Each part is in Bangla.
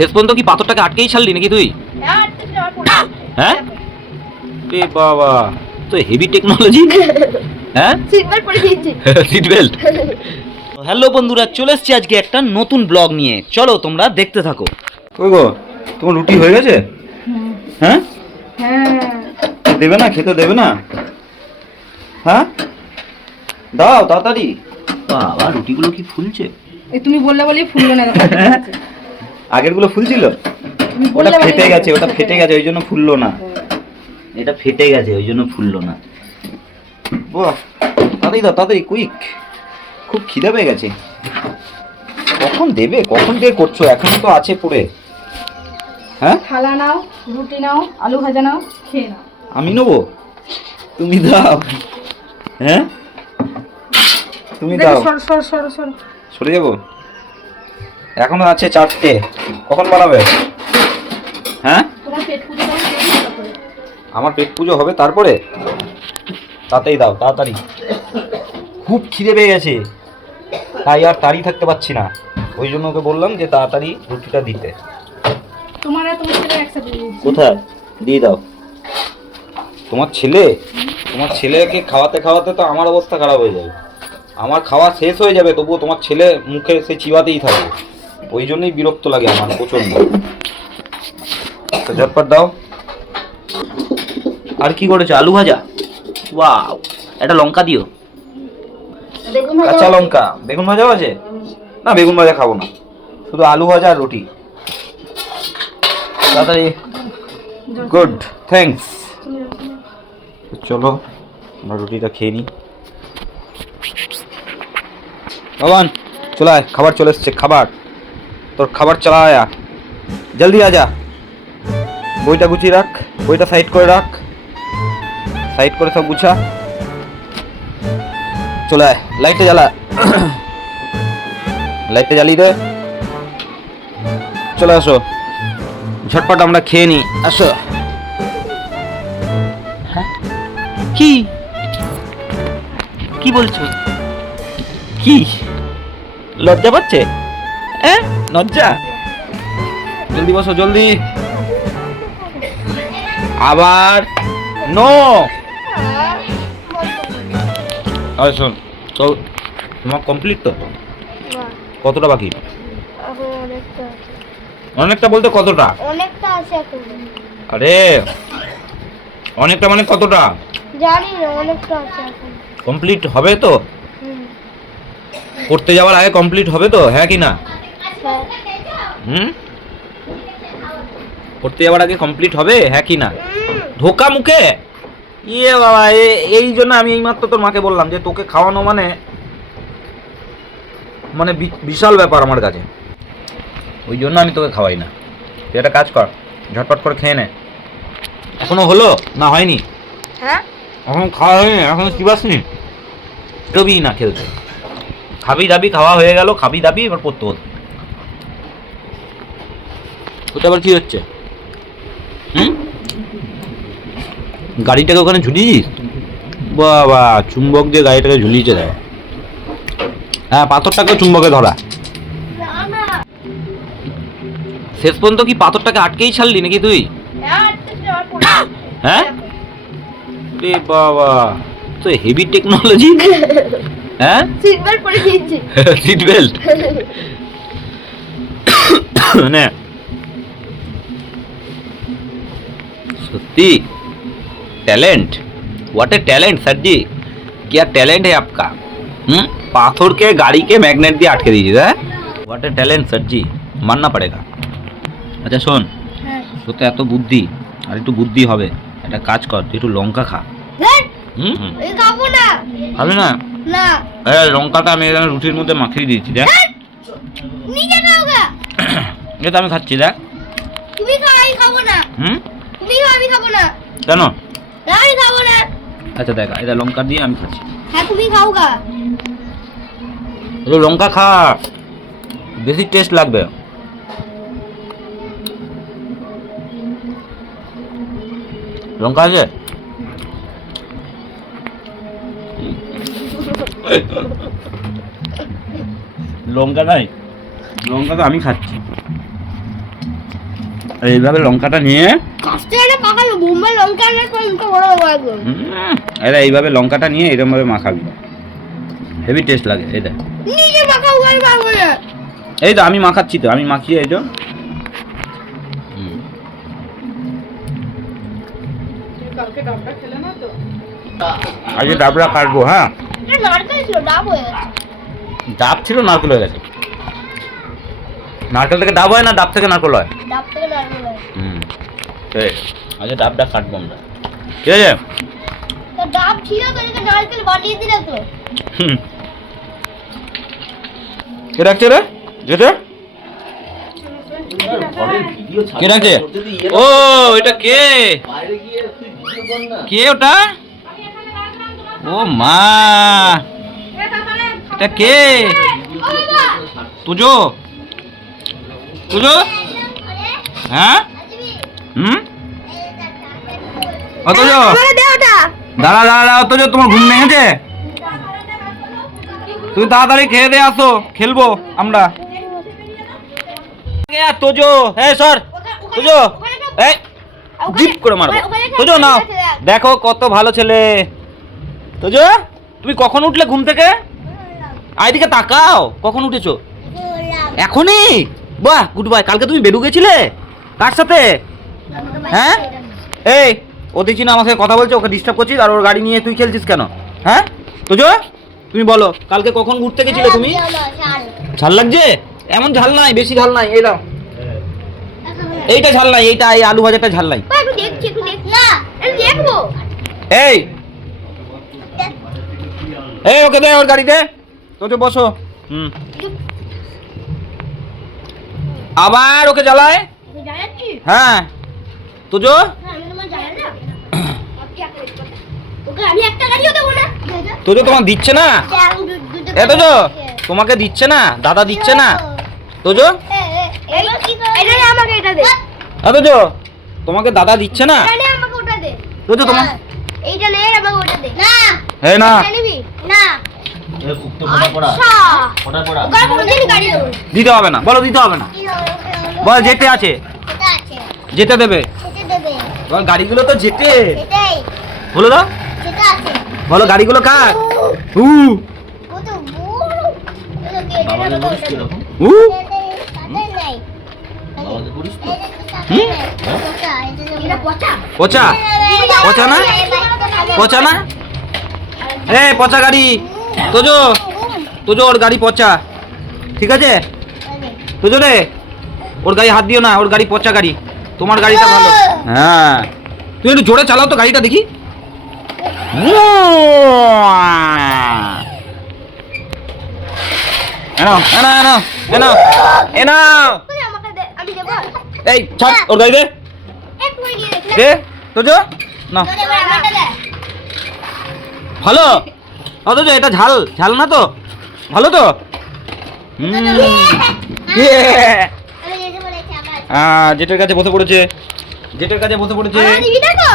শেষ পর্যন্ত কি পাথরটাকে আটকেই ছাড়লি নাকি তুই? হ্যাঁ এ বাবা, তো হেভি টেকনোলজি। হ্যাঁ সিট বেল্ট। হ্যালো বন্ধুরা, চলে এসেছি আজকে একটা নতুন ব্লগ নিয়ে, চলো তোমরা দেখতে থাকো। কই গো, তোমার রুটি হয়ে গেছে? হ্যাঁ দেবে না, খেতে দেবে না? হ্যাঁ দাও তাড়াতাড়ি। বাবা রুটিগুলো কি ফুলছে? তুমি বললে বলেই ফুললো না। আগের গুলো ফুলছিল, ওটা ফেটে গেছে, ওটা ফেটে গেছে ওই জন্য ফুললো না। এটা ফেটে গেছে ওই জন্য ফুললো না। বাহ তাড়াতাড়ি দাও তাড়াতাড়ি, কুইক, খুব খিদে পেয়ে গেছে। কখন দেবে, কখন বের করছো? এখন তো আছে পড়ে। হ্যাঁ থালা নাও, রুটি নাও, আলু ভাজা নাও, খেয়ে নাও। আমি নেবো? তুমি দাও। হ্যাঁ তুমি দাও। সরে যাবো? এখনো আছে 4টে, কখন বানাবে? হ্যাঁ আমার পেট পুজো হবে তারপরে? তাড়াতাড়ি দাও তাড়াতাড়ি, খুব খিদে পেয়ে গেছে, তাই আর দাঁড়িয়ে থাকতে পারছি না। ওই জন্য ওকে বললাম যে তাড়াতাড়ি রুটিটা দিতে। তোমার ছেলে একসাথে কোথায় দিয়ে দাও? তোমার ছেলেকে খাওয়াতে খাওয়াতে তো আমার অবস্থা খারাপ হয়ে যাবে। আমার খাওয়া শেষ হয়ে যাবে, তবুও তোমার ছেলে মুখে সে চিবাতেই থাকবে। ওই জন্যই বিরক্ত লাগে আমার প্রচন্ড। ঝটপট দাও। আর কি করেছো? আলু ভাজা, ওয়াও, একটা লঙ্কা দিও, কাঁচা লঙ্কা। বেগুন ভাজাও আছে? না বেগুন ভাজা খাবো না, শুধু আলু ভাজা আর রুটি। তাড়াতাড়ি, গুড, থ্যাঙ্কস। চলো আমরা রুটিটা খেয়ে নিই। ভগবান চলে আয়, খাবার চলে এসছে। খাবার, তোর খাবার চলা আয়া, জলদি আজা। বইটা গুছিয়ে রাখ, বইটা সাইড করে রাখ, সাইড করে সব গুছা। চলে আয়, লাইটটা জ্বালা, লাইটটা জ্বালিয়ে দে। চলে আসো, ঝটপট আমরা খেয়ে নিই, আসো। হ্যাঁ কি কি বলছো? কি লজ্জা পাচ্ছে? হ্যাঁ লজ্জা? জলদি বসো জলদি। আবার নো। আরে শোন, তো তোমার কমপ্লিট তো? কতটা বাকি? অনেকটা বলতে কতটা? অনেকটা আছে এখন। আরে অনেকটা মানে কতটা? জানি না, অনেকটা আছে এখন। কমপ্লিট হবে তো? করতে যাওয়ার আগে কমপ্লিট হবে তো, হ্যাঁ কি না? করতে যাওয়ার আগে কমপ্লিট হবে, হ্যাঁ কি না? ধোকা মুখে। ইয়ে বাবা, এই জন্য আমি এইমাত্র তোর মাকে বললাম যে তোকে খাওয়ানো মানে মানে বিশাল ব্যাপার আমার কাছে। ওই জন্য আমি তোকে খাওয়াই না। তুই একটা কাজ কর, ঝটপট করে খেয়ে নে। এখনো হলো না হয়নি? হ্যাঁ এখন খাওয়া হয়নি, এখন চিবাসনি, টবি না খেলতে। খাবি দাবি, খাওয়া হয়ে গেল, খাবি দাবি, এবার পড়তে হতো। ওটা আবার কি হচ্ছে? গাড়িটাকে ওখানে ঝুলিয়েছিস? বাবা, চুম্বক দিয়ে গাড়িটাকে ঝুলিয়েছে দেয়। হ্যাঁ পাথরটাকে চুম্বকে ধরা। শেষ পর্যন্ত কি পাথরটাকে আটকেই ছাড়লি নাকি তুই? হ্যাঁ এ বাবা, তো হেভি টেকনোলজি। হ্যাঁ সিট বেল্ট পরে দিয়েছি। সিট বেল্ট মানে सच्ची talent, what a talent sir ji, क्या टैलेंट है आपका। पाथर के गाड़ी के मैग्नेट दिए आटके दीजिए, है व्हाट ए टैलेंट सर जी, मानना पड़ेगा। अच्छा শোন, তোর তো এত বুদ্ধি, আর একটু বুদ্ধি হবে। একটা কাজ কর, তুই একটু লঙ্কা খা। এই খাবো না। খাবি না? না। লঙ্কাটা আমি এখানে রুটির মধ্যে মাখিয়ে দিয়েছি, দেখ। নিজে খাওগা। এটা আমি খাচ্ছি, দেখ। তুমি খাও, আমি খাবো না। তুমি খাও, আমি খাবো না। কেন? আমি খাবো না। আচ্ছা দেখ, এটা লঙ্কা দিয়ে আমি খাচ্ছি। হ্যাঁ তুমি খাওগা। লঙ্কা খা, বেশি টেস্ট লাগবে। লঙ্কা আছে? লঙ্কা নাই, লঙ্কা তো আমি খাচ্ছি। এইভাবে লঙ্কাটা নিয়ে কাস্তে আরে পাকালো বোম্বাই লঙ্কা আনার পর মুখে বড় বড় করে এটা এইভাবে লঙ্কাটা নিয়ে এরকম ভাবে মাখাবি, হেভি টেস্ট লাগে। এটা নিজে মাখা উগাই পারবো না। এই তো আমি মাখাচ্ছি, তো আমি মাখিয়ে এই তো কালকে ডাবটা খেলে না তো? আজকে ডাবটা কাটবো। হ্যাঁ, এটা নারকেল ছিল ডাব হয়ে গেছে। ডাব ছিল নারকেল হয়ে গেছে। নারকেল থেকে ডাব হয় না, ডাব থেকে নারকেল হয়। ডাব থেকে নারকেল হয়। আজকে ডাবটা কাটবো আমরা, ঠিক আছে? তো ডাব ছিল তো এটা নারকেল বানিয়ে দিলে তো। কে রাখছে রে যেটা? কে রাখছে? ও এটা কে? কে ওটা? ও মা, এটা কে? ও বাবা তুজো তুজো? হ্যাঁ, অতজ আমাকে দে ওটা। দাঁড়া দাঁড়া দাঁড়া, অতজ তোমার ঘুম ভেঙেছে? তুমি তাড়াতাড়ি খেয়ে দিয়ে আসো, খেলবো আমরা। তোজো, হ্যাঁ সর তোজো, এই জিপ করে মারবো। তোজো নাও, দেখো কত ভালো ছেলে। তোজো তুমি কখন উঠলে ঘুম থেকে? আইদিকে তাকাও, কখন উঠেছো? এখনই? বাহ, গুড বাই। কালকে তুমি বেরু গেছিলে কার সাথে? হ্যাঁ, এই ও দেখছি না আমাকে কথা বলছে, ওকে ডিস্টার্ব করছিস আর ওর গাড়ি নিয়ে তুই খেলছিস কেন? হ্যাঁ তোজো তুমি বলো কালকে কখন ঘুরতে গেছিলে তুমি? ঝাল লাগছে? এমন ঝাল নাই, বেশি ঝাল নাই। এই দাও, এইটা ঝাল নাই, এইটা এই আলু ভাজাটা ঝাল নাই। একটু দেখছি, একটু দেখ না, আমি দেখবো। এই এই ওকে দে ওর গাড়িতে, তোজো বসো। আবার ওকে জ্বালায়। আমি জানাচ্ছি। হ্যাঁ তোজো, হ্যাঁ, আমি তোমার জানা না। ওকে আমি একটা গাড়িও দেবো না। তোজো তোমার দিচ্ছে না? এ তোজো তোমাকে দিচ্ছে না, দাদা দিচ্ছে না তোজো? এটা নে, আমাকে এটা দে। এ তোজো তোমাকে দাদা দিচ্ছে না? এটা নে, আমাকে ওটা দে। তোজো তোমার এইটা নে, আমাকে ওটা দে। না এই না, এটা নিবি না। আচ্ছা ওকে কোনদিন গাড়ি দেবো না। দিতে হবে না, বলো দিতে হবে না। বল যেতে আছে, এটা আছে, যেতে দেবে। সেটা দেবে। বল গাড়িগুলো তো যেতে, সেটাই, বলো দাও, সেটা আছে। বলো গাড়িগুলো কার? উ ও তো বড়। এটা কে? এটা না তো। উ সাথে নাই। হুম? এটা পচা। পচা? পচা না? পচা না? এ পচা গাড়ি। তোজো তোজো ওর গাড়ি পচা, ঠিক আছে? তোজো রে ওর গাড়ি হাত দিও না, ওর গাড়ি পচা গাড়ি, তোমার গাড়িটা ভালো। হ্যাঁ তুই একটু জোরে চালাও তো গাড়িটা দেখি। এনাও এনাও এনাও এনাও এনাও, আমাকে দে, আমি দেবো। এই ছাড় ওর গাড়ি দে, এক মিনিট গিয়ে দেখ। দে তোজো না। আমাকে দে। ভালো অথচ এটা ঝাল ঝাল না তো, ভালো তো? আমি যেতে বলেছি আবার। জেটের কাছে বসে পড়েছে, জেটের কাছে বসে পড়েছে। আমার দিবি না তো?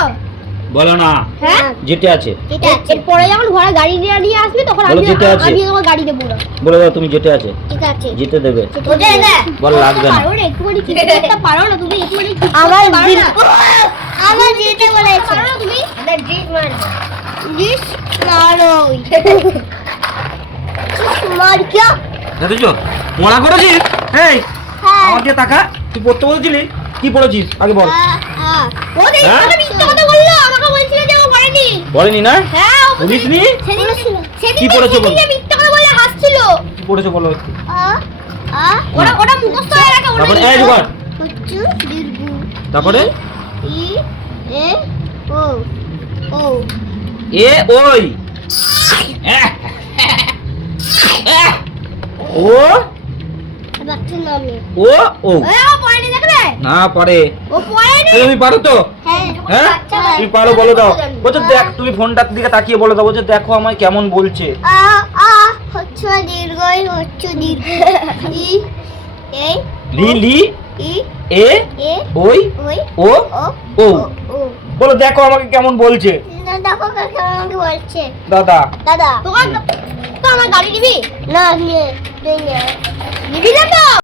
বলো না, হ্যাঁ যেতে আছে। এটা আছে। এরপরে যখন ঘরে গাড়ি নিয়ে আসবে তখন বলো আমি যেতে আছে। আমি তোমার গাড়ি দেবো না। বলে দাও তুমি যেতে আছে, এটা আছে। যেতে দেবে। ওটা দে। বল লাগবে না। পারো না একটুখানি কিছু একটা পারো না তুমি, একটুখানি আমার আমার যেতে বলেছে। পারো না তুমি? দে ডিস মার। ডিস মারো। মার কি? দেখেছো মরা করেছিস? এই আমার দিয়ে তাকা, তুই পড়তে বলছিলি, কি পড়েছিস আগে বল। ও দেখ হ্যাঁ? কত মিথ্যা কথা বললো, আমাকে বলছিল যে ও করেনি। বলেনি না? হ্যাঁ ও বলিসনি? সেদিন কি পড়েছো বল? সেদিন মিথ্যা কথা বলে হাসছিল। কি পড়েছো বলো। ওটা ওটা মুখস্থ হয়ে রাখা ওটা। তারপরে এই জোগাড়, হচ্ছে দীর্ঘ তারপরে ই এ ও ও এ ওই ও বাচ্চা নামে ও ও এ ও পড়েনি দেখলে? না পারে। ও পড়েনি। তুমি পারো তো? হ্যাঁ হ্যাঁ বাচ্চা তুমি পারো, বলে দাও। বলছো দেখ, তুমি ফোনটার দিকে তাকিয়ে বলে দাও, বলছো দেখো আমায় কেমন বলছে। আ আ হচ্ছে দীর্ঘ হচ্ছে দীর্ঘ ই এ লি লি ই এ এ ওই ওই ও ও ও ও বলো দেখো আমাকে কেমন বলছে। দেখো কাকে আমাকে বলছে। দাদা দাদা তোমার তো আমার গাড়ি নিবি না নিবি না তো